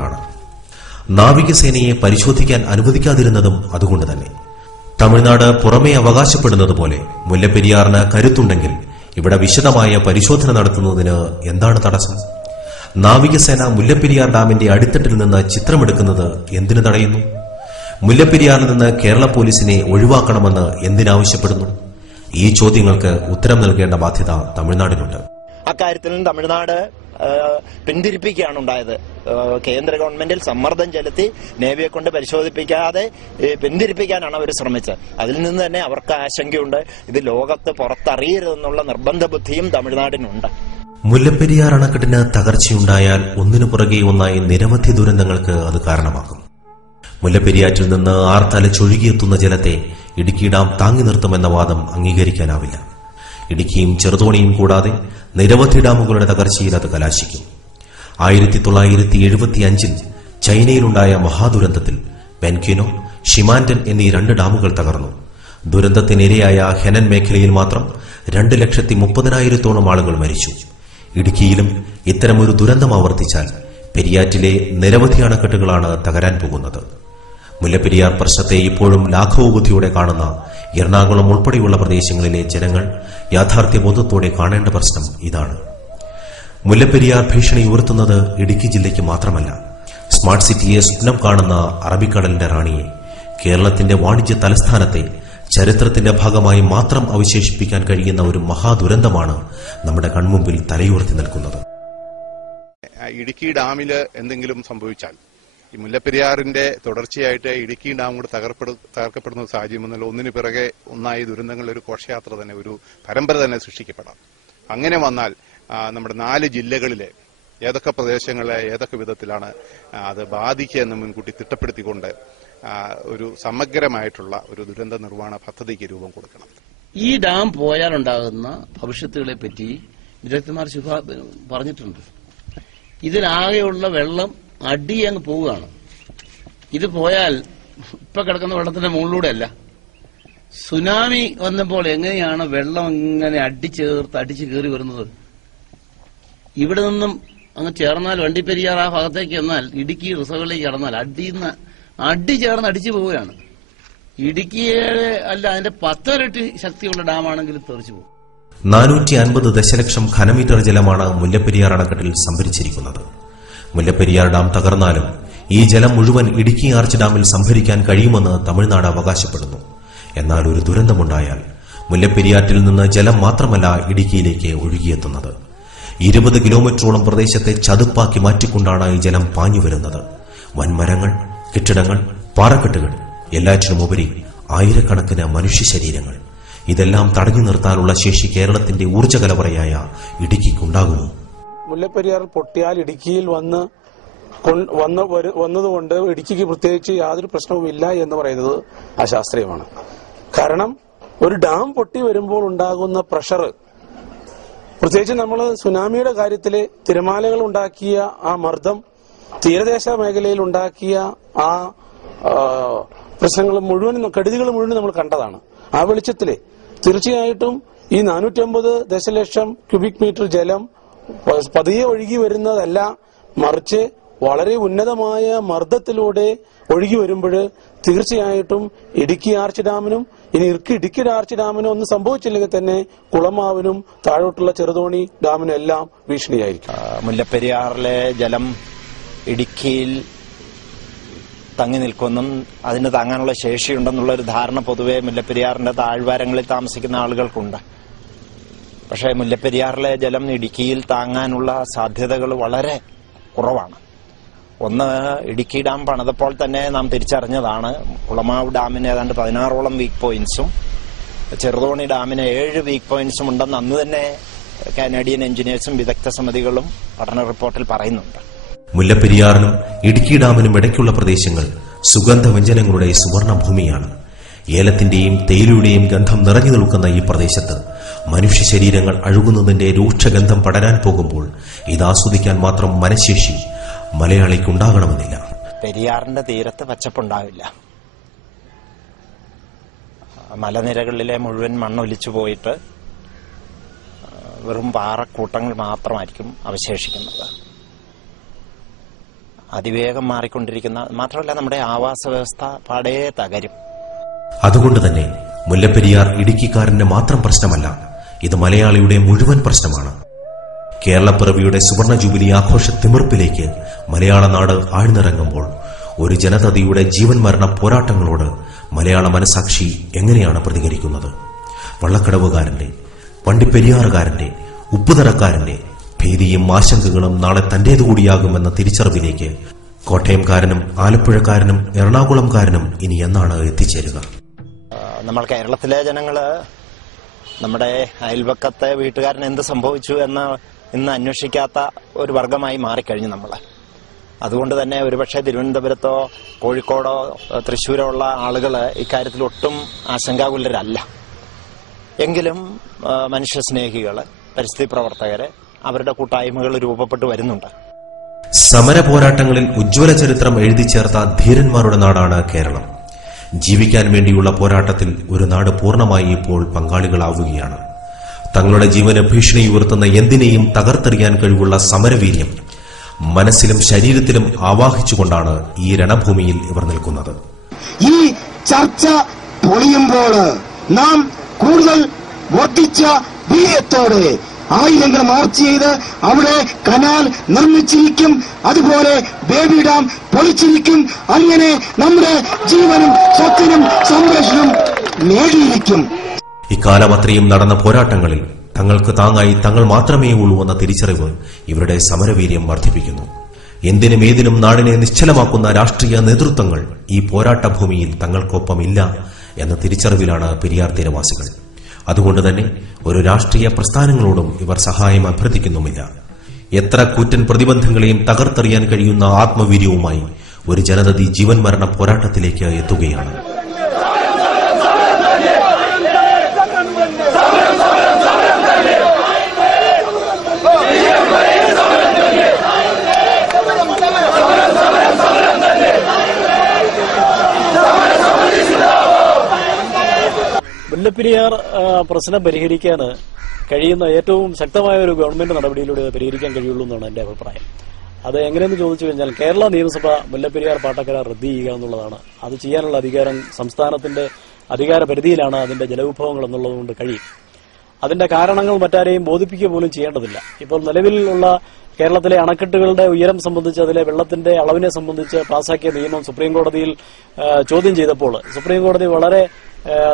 അതുകൊണ്ടാണ്. നാവികസേനയെ പരിശോധിക്കാൻ അനുവദിക്കാതിരുന്നതും അതുകൊണ്ട് തന്നെ. തമിഴ്നാട് പുറമേ അവകാശപ്പെടുന്നത് പോലെ മുല്ലപ്പെരിയാറിന് കരുത്തുണ്ടെങ്കിൽ ഇവിടെ വിശദമായ പരിശോധന നടത്തുന്നതിന് എന്താണ് തടസ്സം? നാവികസേന മുല്ലപ്പെരിയാർ ഡാമിന്റെ അടിത്തട്ടിൽ നിന്ന് ചിത്രമെടുക്കുന്നത് എന്തിനു തടയുന്നു? മുല്ലപ്പെരിയാറിൽ നിന്ന് കേരള പോലീസിനെ ഒഴിവാക്കണമെന്ന് എന്തിനാവശ്യപ്പെടുന്നു? ഈ ചോദ്യങ്ങൾക്ക് ഉത്തരം നൽകേണ്ട ബാധ്യത തമിഴ്നാടിനുണ്ട്. അക്കാര്യത്തിൽ തമിഴ്നാട് പിന്തിരിപ്പിക്കുകയാണ് ഉണ്ടായത്. കേന്ദ്ര ഗവൺമെന്റിൽ സമ്മർദ്ദം ചെലുത്തി നേവിയെ കൊണ്ട് പരിശോധിപ്പിക്കാതെ പിന്തിരിപ്പിക്കാനാണ് അവർ ശ്രമിച്ചത്. അതിൽ നിന്ന് തന്നെ അവർക്ക് ആശങ്കയുണ്ട്. ഇത് ലോകത്ത് പുറത്തറിയരുതെന്നുള്ള നിർബന്ധ ബുദ്ധിയും തമിഴ്നാടിനുണ്ട്. മുല്ലപ്പെരിയാർ അണക്കെട്ടിന് തകർച്ചയുണ്ടായാൽ ഒന്നിനു പുറകെ ഒന്നായി നിരവധി ദുരന്തങ്ങൾക്ക് അത് കാരണമാകും. മുല്ലപ്പെരിയാറ്റിൽ നിന്ന് ആർത്തലച്ചൊഴുകിയെത്തുന്ന ജലത്തെ ഇടുക്കി ഡാം താങ്ങി നിർത്തുമെന്ന വാദം അംഗീകരിക്കാനാവില്ല. ഇടുക്കിയും ചെറുതോണിയും കൂടാതെ നിരവധി ഡാമുകളുടെ തകർച്ചയിൽ അത് കലാശിക്കും. 1975 ചൈനയിലുണ്ടായ മഹാദുരന്തത്തിൽ പെൻക്വിനോ, ഷിമാൻഡൻ എന്നീ 2 ഡാമുകൾ തകർന്നു. ദുരന്തത്തിനിരയായ ഹെനൻ മേഖലയിൽ മാത്രം 2,30,000-ഓളം ആളുകൾ മരിച്ചു. ഇടുക്കിയിലും ഇത്തരമൊരു ദുരന്തം ആവർത്തിച്ചാൽ പെരിയാറ്റിലെ നിരവധി അണക്കെട്ടുകളാണ് തകരാൻ പോകുന്നത്. മുല്ലപ്പെരിയാർ പ്രശ്നത്തെ ഇപ്പോഴും ലാഘവബുദ്ധിയോടെ കാണുന്ന എറണാകുളം ഉൾപ്പെടെയുള്ള പ്രദേശങ്ങളിലെ ജനങ്ങൾ യാഥാർത്ഥ്യബോധത്തോടെ കാണേണ്ട പ്രശ്നം ഇതാണ്. മുല്ലപ്പെരിയാർ ഭീഷണി ഉയർത്തുന്നത് ഇടുക്കി ജില്ലയ്ക്ക് മാത്രമല്ല, സ്മാർട്ട് സിറ്റിയെ സ്വപ്നം കാണുന്ന അറബിക്കടലിന്റെ റാണിയെ, കേരളത്തിന്റെ വാണിജ്യ തലസ്ഥാനത്തെ ചരിത്രത്തിന്റെ ഭാഗമായി മാത്രം അവശേഷിപ്പിക്കാൻ കഴിയുന്ന ഒരു മഹാദുരന്തമാണ് നമ്മുടെ കൺമുമ്പിൽ തലയുയർത്തി നിൽക്കുന്നത്. ഇടുക്കി ഡാമിൽ എന്തെങ്കിലും സംഭവിച്ചാൽ ഈ മുല്ലപ്പെരിയാറിന്റെ തുടർച്ചയായിട്ട് ഇടുക്കി ഡാം കൂടെ തകർക്കപ്പെടുന്ന സാഹചര്യം എന്നല്ല, ഒന്നിനു പിറകെ ഒന്നായി ദുരന്തങ്ങളുടെ ഒരു ഘോഷയാത്ര തന്നെ, ഒരു പരമ്പര തന്നെ സൃഷ്ടിക്കപ്പെടാം. അങ്ങനെ വന്നാൽ നമ്മുടെ 4 ജില്ലകളിലെ ഏതൊക്കെ പ്രദേശങ്ങളെ ഏതൊക്കെ വിധത്തിലാണ് അത് ബാധിക്കുക എന്ന് മുൻകൂട്ടി തിട്ടപ്പെടുത്തിക്കൊണ്ട് ഒരു സമഗ്രമായിട്ടുള്ള ഒരു ദുരന്ത നിർവ്വഹണ പദ്ധതിക്ക് രൂപം കൊടുക്കണം. ഈ ഡാം പോയാലുണ്ടാകുന്ന ഭവിഷ്യത്തുകളെ പറ്റി വിദഗ്ധന്മാർ പറഞ്ഞിട്ടുണ്ട്. ഇതിനാകെയുള്ള വെള്ളം അടിയങ്ങ് പോവുകയാണ്. ഇത് പോയാൽ ഇപ്പൊ കിടക്കുന്ന വെള്ളത്തിന്റെ മുകളിലൂടെ അല്ല, സുനാമി വന്നപ്പോൾ എങ്ങനെയാണ് വെള്ളം ഇങ്ങനെ അടിച്ചു കയറി വരുന്നത്. ഇവിടെ നിന്നും അങ്ങ് ചേർന്നാൽ വണ്ടിപ്പെരിയാർ ആ ഭാഗത്തേക്ക് എന്നാൽ ഇടുക്കി റിസർവിലേക്ക് കടന്നാൽ അടി ചേർന്ന് അടിച്ചു പോവുകയാണ്. ഇടുക്കിയുടെ അല്ല, അതിന്റെ 10 ഇരട്ടി ശക്തിയുള്ള ഡാമാണെങ്കിൽ തെറിച്ചു പോകും. 450 ദശലക്ഷം ഘനമീറ്റർ ജലമാണ് മുല്ലപ്പെരിയാർ അണക്കെട്ടിൽ സംഭരിച്ചിരിക്കുന്നത്. മുല്ലപ്പെരിയാർ ഡാം തകർന്നാലും ഈ ജലം മുഴുവൻ ഇടുക്കി ആർച്ച് ഡാമിൽ സംഭരിക്കാൻ കഴിയുമെന്ന് തമിഴ്നാട് അവകാശപ്പെടുന്നു. എന്നാൽ ഒരു ദുരന്തമുണ്ടായാൽ മുല്ലപ്പെരിയാറ്റിൽ നിന്ന് ജലം മാത്രമല്ല ഇടുക്കിയിലേക്ക് ഒഴുകിയെത്തുന്നത്. 20 കിലോമീറ്ററോളം പ്രദേശത്തെ ചതുപ്പാക്കി മാറ്റിക്കൊണ്ടാണ് ഈ ജലം പാഞ്ഞുവരുന്നത്. വൻമരങ്ങൾ, കെട്ടിടങ്ങൾ, പാറക്കെട്ടുകൾ, എല്ലാറ്റിനുമുപരി ആയിരക്കണക്കിന് മനുഷ്യ ശരീരങ്ങൾ. ഇതെല്ലാം തടഞ്ഞു നിർത്താനുള്ള ശേഷി കേരളത്തിന്റെ ഊർജ്ജ കലവറയായ ഇടുക്കിക്കുണ്ടാകുമോ? മുല്ലപ്പെരിയാർ പൊട്ടിയാൽ ഇടുക്കിയിൽ വന്നതുകൊണ്ട് ഇടുക്കിക്ക് പ്രത്യേകിച്ച് യാതൊരു പ്രശ്നവുമില്ല എന്ന് പറയുന്നത് അശാസ്ത്രീയമാണ്. കാരണം ഒരു ഡാം പൊട്ടി വരുമ്പോൾ ഉണ്ടാകുന്ന പ്രഷർ, പ്രത്യേകിച്ച് നമ്മൾ സുനാമിയുടെ കാര്യത്തില് തിരമാലകൾ ഉണ്ടാക്കിയ ആ മർദ്ദം, തീരദേശ മേഖലയിൽ ഉണ്ടാക്കിയ ആ പ്രശ്നങ്ങൾ മുഴുവനും, കെടുതികൾ മുഴുവൻ നമ്മൾ കണ്ടതാണ്. ആ വെളിച്ചത്തില് തീർച്ചയായിട്ടും ഈ 450 ദശലക്ഷം ക്യൂബിക് മീറ്റർ ജലം പതിയെ ഒഴുകി വരുന്നതല്ല, മറിച്ച് വളരെ ഉന്നതമായ മർദ്ദത്തിലൂടെ ഒഴുകി വരുമ്പോൾ തീർച്ചയായിട്ടും ഇടുക്കി ആർച്ച് ഡാമിനും ഇനി ഇടുക്കി ആർച്ച് ഡാമിനും ഒന്നും സംഭവിച്ചില്ലെങ്കിൽ തന്നെ കുളമാവിനും താഴോട്ടുള്ള ചെറുതോണി ഡാമിനും എല്ലാം ഭീഷണിയായിരിക്കും. മുല്ലപ്പെരിയാറിലെ ജലം ഇടുക്കിയിൽ തങ്ങി നിൽക്കുമെന്നും അതിന് താങ്ങാനുള്ള ശേഷിയുണ്ടെന്നുള്ള ഒരു ധാരണ പൊതുവെ മുല്ലപ്പെരിയാറിന്റെ താഴ്വാരങ്ങളിൽ താമസിക്കുന്ന ആളുകൾക്കുണ്ട്. പക്ഷേ മുല്ലപ്പെരിയാറിലെ ജലം ഇടുക്കിയിൽ താങ്ങാനുള്ള സാധ്യതകൾ വളരെ കുറവാണ്. ഒന്ന്, ഇടുക്കി ഡാം പണിതപ്പോൾ തന്നെ നാം തിരിച്ചറിഞ്ഞതാണ്. കുളമാവ് ഡാമിന് ഏതാണ്ട് 16ഓളം വീക്ക് പോയിന്റ്സും ചെറുതോണി ഡാമിന് 7 വീക്ക് പോയിന്റ്സും ഉണ്ടെന്ന് അന്ന് തന്നെ കാനഡിയൻ എഞ്ചിനീയേഴ്സും വിദഗ്ധ സമിതികളും പഠന റിപ്പോർട്ടിൽ പറയുന്നുണ്ട്. മുല്ലപ്പെരിയാറിനും ഇടുക്കി ഡാമിനും ഇടയ്ക്കുള്ള പ്രദേശങ്ങൾ സുഗന്ധവ്യഞ്ജനങ്ങളുടെ സുവർണ ഭൂമിയാണ്. ഏലത്തിന്റെയും തേയിലയുടെയും ഗന്ധം നിറഞ്ഞു നിൽക്കുന്ന ഈ പ്രദേശത്ത് മനുഷ്യ ശരീരങ്ങൾ അഴുകുന്നതിന്റെ രൂക്ഷഗന്ധം പടരാൻ പോകുമ്പോൾ ഇതാസ്വദിക്കാൻ മാത്രം മനഃശേഷി മലയാളിക്കുണ്ടാകണമെന്നില്ല. പെരിയാറിന്റെ തീരത്ത് പച്ചപ്പുണ്ടാവില്ല. മലനിരകളിലെ മുഴുവൻ മണ്ണൊലിച്ചു പോയിട്ട് വെറും പാറക്കൂട്ടങ്ങൾ മാത്രമായിരിക്കും അവശേഷിക്കുന്നത്. അതിവേഗം മാറിക്കൊണ്ടിരിക്കുന്ന, മാത്രമല്ല നമ്മുടെ ആവാസ വ്യവസ്ഥ പാടേ തകരും. അതുകൊണ്ട് തന്നെ മുല്ലപ്പെരിയാർ ഇടുക്കിക്കാരന്റെ മാത്രം പ്രശ്നമല്ല, ഇത് മലയാളിയുടെ മുഴുവൻ പ്രശ്നമാണ്. കേരളപ്പിറവിയുടെ സുവർണ ജൂബിലി ആഘോഷ തിമിർപ്പിലേക്ക് മലയാള നാട് ആഴ്ന്നിറങ്ങുമ്പോൾ ഒരു ജനതയുടെ ജീവൻ മരണ പോരാട്ടങ്ങളോട് മലയാള മനസാക്ഷി എങ്ങനെയാണ് പ്രതികരിക്കുന്നത്? വള്ളക്കടവുകാരന്റെ, വണ്ടിപ്പെരിയാറുകാരന്റെ, ഉപ്പുതറക്കാരന്റെ ഭീതിയും ആശങ്കകളും നാളെ തന്റേതുകൂടിയാകുമെന്ന തിരിച്ചറിവിലേക്ക് കോട്ടയംകാരനും ആലപ്പുഴക്കാരനും എറണാകുളംകാരനും ഇനി എന്നാണ് എത്തിച്ചേരുക? നമ്മൾ കേരളത്തിലെ ജനങ്ങള് നമ്മുടെ അയൽവക്കത്തെ വീട്ടുകാരന് എന്ത് സംഭവിച്ചു എന്ന് ഇന്ന് അന്വേഷിക്കാത്ത ഒരു വർഗമായി മാറിക്കഴിഞ്ഞു നമ്മൾ. അതുകൊണ്ട് തന്നെ ഒരുപക്ഷെ തിരുവനന്തപുരത്തോ കോഴിക്കോടോ തൃശ്ശൂരോ ഉള്ള ആളുകൾ ഇക്കാര്യത്തിൽ ഒട്ടും ആശങ്കാകുലരല്ല. എങ്കിലും മനുഷ്യസ്നേഹികള്, പരിസ്ഥിതി പ്രവർത്തകര്, അവരുടെ കൂട്ടായ്മകൾ രൂപപ്പെട്ടു വരുന്നുണ്ട്. സമര പോരാട്ടങ്ങളിൽ ഉജ്ജ്വല ചരിത്രം എഴുതി ചേർത്ത ധീരന്മാരുടെ നാടാണ് കേരളം. ജീവിക്കാൻ വേണ്ടിയുള്ള പോരാട്ടത്തിൽ ഒരു നാട് പൂർണ്ണമായി ഇപ്പോൾ പങ്കാളികളാവുകയാണ്. തങ്ങളുടെ ജീവന് ഭീഷണി ഉയർത്തുന്ന എന്തിനേയും തകർത്തെറിയാൻ കഴിവുള്ള സമരവീര്യം മനസ്സിലും ശരീരത്തിലും ആവാഹിച്ചുകൊണ്ടാണ് ഈ രണഭൂമിയിൽ ഇവർ നിൽക്കുന്നത്. ഈ ചർച്ച പൊളിയുമ്പോൾ നാം കൂടുതൽ വർദ്ധിച്ച വീര്യത്തോടെ ആയിരങ്ങൾ മാർച്ച് ചെയ്ത് അവിടെ കനാൽ നിർമ്മിച്ചിരിക്കും, അതുപോലെ ബേബി ഡാം പൊളിച്ചിരിക്കും. അങ്ങനെ നമ്മുടെ ജീവനും സ്വത്തിനും സംരക്ഷണം നേടിയിരിക്കും. ഇക്കാലം അത്രയും നടന്ന പോരാട്ടങ്ങളിൽ തങ്ങൾക്ക് താങ്ങായി തങ്ങൾ മാത്രമേ ഉള്ളൂ എന്ന തിരിച്ചറിവ് ഇവരുടെ സമരവീര്യം വർദ്ധിപ്പിക്കുന്നു. എന്തിനും ഏതിനും നാടിനെ നിശ്ചലമാക്കുന്ന രാഷ്ട്രീയ നേതൃത്വങ്ങൾ ഈ പോരാട്ടഭൂമിയിൽ തങ്ങൾക്കൊപ്പമില്ല എന്ന തിരിച്ചറിവിലാണ് പെരിയാർ തീരവാസികൾ. അതുകൊണ്ട് തന്നെ ഒരു രാഷ്ട്രീയ പ്രസ്ഥാനങ്ങളോടും ഇവർ സഹായം അഭ്യർത്ഥിക്കുന്നുമില്ല. എത്ര കൂറ്റൻ പ്രതിബന്ധങ്ങളെയും തകർത്തെറിയാൻ കഴിയുന്ന ആത്മവീര്യവുമായി ഒരു ജനതതി ജീവൻ മരണ പോരാട്ടത്തിലേക്ക് എത്തുകയാണ്. മുല്ലപ്പെരിയാർ പ്രശ്നം പരിഹരിക്കാൻ കഴിയുന്ന ഏറ്റവും ശക്തമായ ഒരു ഗവൺമെന്റ് നടപടിയിലൂടെ പരിഹരിക്കാൻ കഴിയുള്ളൂ എന്നാണ് എന്റെ അഭിപ്രായം. അത് എങ്ങനെയെന്ന് ചോദിച്ചു കഴിഞ്ഞാൽ കേരള നിയമസഭ മുല്ലപ്പെരിയാർ പാട്ടക്കരാർ റദ്ദ് ചെയ്യുക എന്നുള്ളതാണ്. അത് ചെയ്യാനുള്ള അധികാരം സംസ്ഥാനത്തിന്റെ അധികാര പരിധിയിലാണ് അതിന്റെ ജലവിഭവങ്ങൾ എന്നുള്ളതുകൊണ്ട് കഴിയും. അതിന്റെ കാരണങ്ങൾ മറ്റാരെയും ബോധിപ്പിക്കുക പോലും ചെയ്യേണ്ടതില്ല. ഇപ്പോൾ നിലവിലുള്ള കേരളത്തിലെ അണക്കെട്ടുകളുടെ ഉയരം സംബന്ധിച്ച്, അതിലെ വെള്ളത്തിന്റെ അളവിനെ സംബന്ധിച്ച് പാസാക്കിയ നിയമം സുപ്രീംകോടതിയിൽ ചോദ്യം ചെയ്തപ്പോൾ സുപ്രീംകോടതി വളരെ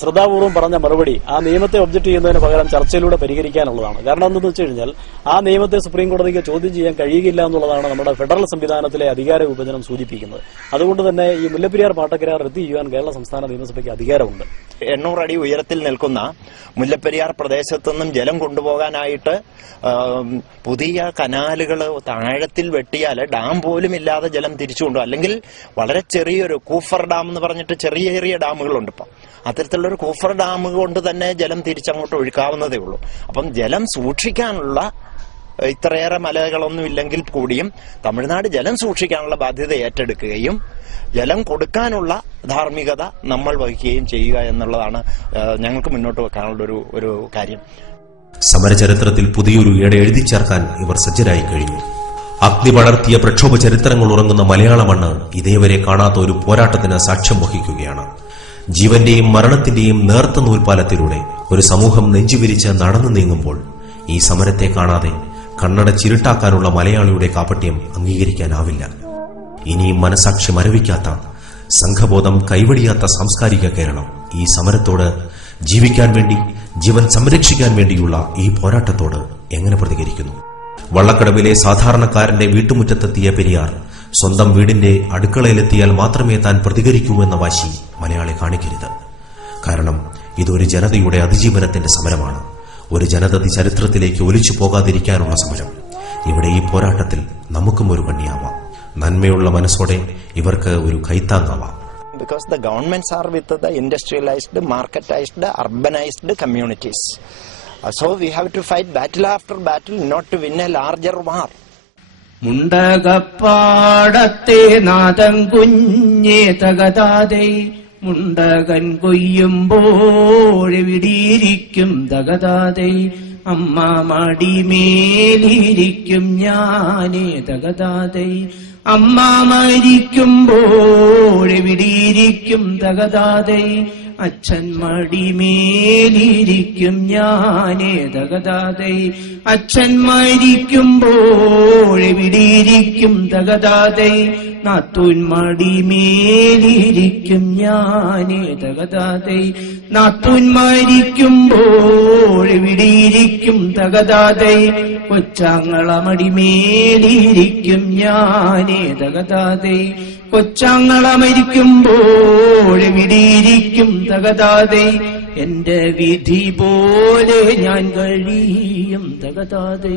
ശ്രദ്ധാപൂർവ്വം പറഞ്ഞ മറുപടി ആ നിയമത്തെ ഒബ്ജക്ട് ചെയ്യുന്നതിന് പകരം ചർച്ചയിലൂടെ പരിഹരിക്കാനുള്ളതാണ്. കാരണം എന്തെന്ന് വെച്ച് കഴിഞ്ഞാൽ ആ നിയമത്തെ സുപ്രീംകോടതിക്ക് ചോദ്യം ചെയ്യാൻ കഴിയുകയില്ല എന്നുള്ളതാണ് നമ്മുടെ ഫെഡറൽ സംവിധാനത്തിലെ അധികാര വിഭജനം സൂചിപ്പിക്കുന്നത്. അതുകൊണ്ട് തന്നെ ഈ മുല്ലപ്പെരിയാർ പാട്ടക്കരാർ റദ്ദ് ചെയ്യുവാൻ കേരള സംസ്ഥാന നിയമസഭയ്ക്ക് അധികാരമുണ്ട്. 800 അടി ഉയരത്തിൽ നിൽക്കുന്ന മുല്ലപ്പെരിയാർ പ്രദേശത്തു നിന്നും ജലം കൊണ്ടുപോകാനായിട്ട് പുതിയ കനാലുകൾ താഴത്തിൽ വെട്ടിയാൽ ഡാം പോലും ഇല്ലാതെ ജലം തിരിച്ചു കൊണ്ടുപോകും. അല്ലെങ്കിൽ വളരെ ചെറിയൊരു കൂഫർ ഡാം എന്ന് പറഞ്ഞിട്ട് ചെറിയ ചെറിയ ഡാമുകളുണ്ട്. ഇപ്പം അത്തരത്തിലുള്ള ഒരു കൂഫർ ഡാം കൊണ്ട് തന്നെ ജലം തിരിച്ചങ്ങോട്ട് ഒഴുക്കാവുന്നതേ ഉള്ളൂ. അപ്പം ജലം സൂക്ഷിക്കാനുള്ള ഇത്രയേറെ മലകളൊന്നും ഇല്ലെങ്കിൽ കൂടിയും തമിഴ്നാട് ജലം സൂക്ഷിക്കാനുള്ള ബാധ്യത ഏറ്റെടുക്കുകയും ജലം കൊടുക്കാനുള്ള ധാർമ്മികത നമ്മൾ വഹിക്കുകയും ചെയ്യുക എന്നുള്ളതാണ് ഞങ്ങൾക്ക് മുന്നോട്ട് വെക്കാനുള്ള ഒരു കാര്യം. സമരചരിത്രത്തിൽ പുതിയൊരു ഏട് എഴുതി ചേർക്കാൻ ഇവർ സജ്ജരായി കഴിഞ്ഞു. അഗ്നി പടർത്തിയ പ്രക്ഷോഭ ചരിത്രങ്ങൾ ഉറങ്ങുന്ന മലയാള മണ്ണ് ഇതേവരെ കാണാത്ത ഒരു പോരാട്ടത്തിന് സാക്ഷ്യം വഹിക്കുകയാണ്. ജീവന്റെയും മരണത്തിന്റെയും നേർത്ത നൂൽപാലത്തിലൂടെ ഒരു സമൂഹം നെഞ്ചുവിരിച്ച് നടന്നു നീങ്ങുമ്പോൾ ഈ സമരത്തെ കാണാതെ കണ്ണടച്ചിരുട്ടാക്കാനുള്ള മലയാളിയുടെ കാപട്യം അംഗീകരിക്കാനാവില്ല. ഇനിയും മനസാക്ഷി മരവിക്കാത്ത, സംഘബോധം കൈവടിയാത്ത സാംസ്കാരിക കേരളം ഈ സമരത്തോട്, ജീവിക്കാൻ വേണ്ടി, ജീവൻ സംരക്ഷിക്കാൻ വേണ്ടിയുള്ള ഈ പോരാട്ടത്തോട് എങ്ങനെ പ്രതികരിക്കുന്നു? വള്ളക്കടവിലെ സാധാരണക്കാരന്റെ വീട്ടുമുറ്റത്തെത്തിയ പെരിയാർ സ്വന്തം വീടിന്റെ അടുക്കളയിലെത്തിയാൽ മാത്രമേ താൻ പ്രതികരിക്കൂ എന്ന വാശി മലയാളി കാണിക്കരുത്. കാരണം ഇതൊരു ജനതയുടെ അതിജീവനത്തിന്റെ സമരമാണ്. ഒരു ജനതതി ചരിത്രത്തിലേക്ക് ഒലിച്ചു പോകാതിരിക്കാനുള്ള സമരം. ഇവിടെ ഈ പോരാട്ടത്തിൽ നമുക്കും ഒരു കണ്ണിയാവാം. നന്മയുള്ള മനസ്സോടെ ഇവർക്ക് ഒരു കൈത്താങ്ങാവാം. Because the governments are with the industrialized, marketized, urbanized communities. So we have to fight battle after battle not to win a larger war. മുണ്ടകപ്പാടത്തെ നാദം കുഞ്ഞേ തകതാതെ മുണ്ടകൻ കൊയ്യുമ്പോഴെവിടിയിരിക്കും തകതാതെ അമ്മ മടിമേലിരിക്കും ഞാനേ തകതാതെ അമ്മ മരിക്കുമ്പോൾ എവിടെയിരിക്കും തകതാതെ അച്ഛൻ മടിമേലിരിക്കും ഞാനേ തകതാതെ അച്ഛൻ മരിക്കുമ്പോൾ എവിടെയിരിക്കും തകതാതെ നാത്തൂൻ മടിമേലിരിക്കും ഞാനേ തകതാതെ നാത്തൂൻ മരിക്കുമ്പോൾ എവിടെയിരിക്കും തകതാതെ കൊച്ചാങ്ങള മടിമേലിരിക്കും ഞാനേ തകതാതെ കൊച്ചാങ്ങള മരിക്കുമ്പോൾ എവിടെയിരിക്കും തകതാതെ എന്റെ വിധി പോലെ ഞാൻ കഴിയും തകതാതെ